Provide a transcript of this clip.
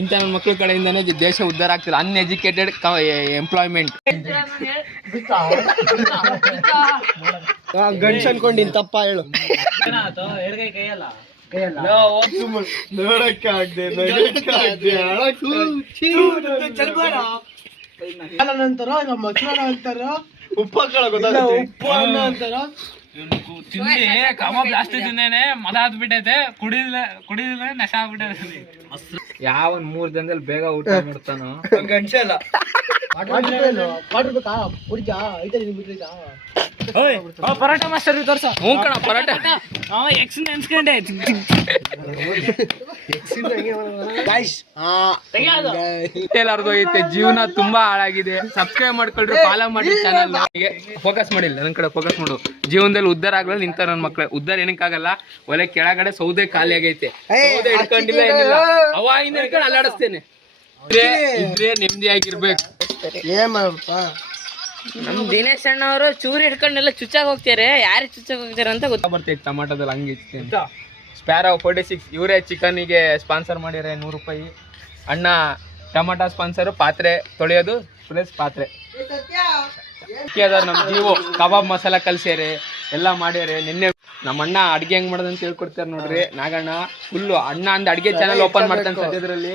ಇಂಥ ನನ್ನ ಮಕ್ಕಳ ಕಡೆಯಿಂದನೇ ದೇಶ ಉದ್ಧಾರ ಆಗ್ತಿಲ್ಲ. Uneducated employment. ಗಂಡ್ಸ್ ಅನ್ಕೊಂಡು ತಪ್ಪ ಹೇಳು. ನೋಡಕ್ಕೆ ಆಗ್ದೆ ನಂತರ ಮಕ್ಕಳ ಅಂತಾರ ಉಪ್ಪ ಉಪ್ಪು ಅನ್ನ ಅಂತಾರ. ಕಬಾಬ್ ಜಾಸ್ತಿ ತಿಂದೇನೆ ಮದ ಹತ್ಬಿಟ್ಟೈತೆ. ಕುಡಿದ್ರೆ ನಶ ಆಗ್ಬಿಟ್ಟೈತೆ. ಯಾವ 3 ದಿನದಲ್ಲಿ ಬೇಗ ಊಟ ಮಾಡ್ತಾನೋ ಗಂಟೆ ಅಲ್ಲ. ಪರೋಟ ಮಾಸ್ಟರ್ ತೋರ್ಸ. ಹ್ಞೂ ಕಣ ಪರೋಟ ಎಕ್ಸ್ ನೆನ್ಸ್ಕೊಂಡೆ. ಐತೆ ಜೀವನ ತುಂಬಾ ಹಾಳಾಗಿದೆ. ಸಬ್ಸ್ಕ್ರೈಬ್ ಮಾಡ್ಕೊಳ್ರಿ, ಫಾಲೋ ಮಾಡಿ ಚಾನಲ್. ಫೋಕಸ್ ಮಾಡಿಲ್ಲ ನನ್ನ ಕಡೆ, ಫೋಕಸ್ ಮಾಡು. ಜೀವನದಲ್ಲಿ ಉದ್ಧಾರ ಆಗಲ್ಲ ನಿಂತ ನನ್ನ ಮಕ್ಳು. ಉದ್ಧಾರ ಏನಕ್ಕಾಗಲ್ಲ, ಒಲೆ ಕೆಳಗಡೆ ಸೌದೆ ಖಾಲಿ ಆಗೈತೆ. ಸೌದೆ ಹಿಡ್ಕೊಂಡಿಲ್ಲ ಏನಿಲ್ಲ, ಅವ ಹಿಡ್ಕೊಂಡು ಅಲ್ಲಾಡಿಸ್ತೇನೆ. ಇದ್ರೆ ನೆಮ್ಮದಿಯಾಗಿರ್ಬೇಕು. ನಮ್ ದಿನೇಶ್ ಅಣ್ಣ ಅವರು ಚೂರು ಹಿಡ್ಕೊಂಡೆಲ್ಲ ಚುಚ್ಚಾಗ ಹೋಗ್ತಾರೆ. ಯಾರು ಚುಚ್ಚಾಗ ಹೋಗ್ತಾರೆ ಅಂತ ಬರ್ತೈತೆ. ಟಮಾಟೋದಲ್ಲಿ ಹಂಗಿತ್ತೆ. ಸ್ಪ್ಯಾರೋ 46 ಇವರೇ ಚಿಕನಿಗೆ ಸ್ಪಾನ್ಸರ್ ಮಾಡಿದ್ದಾರೆ. 100 ರೂಪಾಯಿ. ಅಣ್ಣ ಟಮಾಟೋ ಸ್ಪಾನ್ಸರ್. ಪಾತ್ರೆ ತೊಳೆಯೋದು ಪ್ಲಸ್ ಪಾತ್ರೆ ನಮ್ಮ ಜೀವೋ. ಕಬಾಬ್ ಮಸಾಲ ಕಲ್ಸ್ಯಾರೆ, ಎಲ್ಲ ಮಾಡ್ಯಾರೆ. ನಿನ್ನೆ ನಮ್ಮ ಅಣ್ಣ ಅಡ್ಗೆ ಹೆಂಗ್ ಮಾಡೋದಂತ ಹೇಳ್ಕೊಡ್ತಾರೆ ನೋಡ್ರಿ. ನಾಗಣ್ಣ ಫುಲ್ಲು ಅಣ್ಣ ಅಂದ್ ಅಡ್ಗೆ ಚಾನಲ್ ಓಪನ್ ಮಾಡ್ತಾನೆ ಸದ್ಯದ್ರಲ್ಲಿ.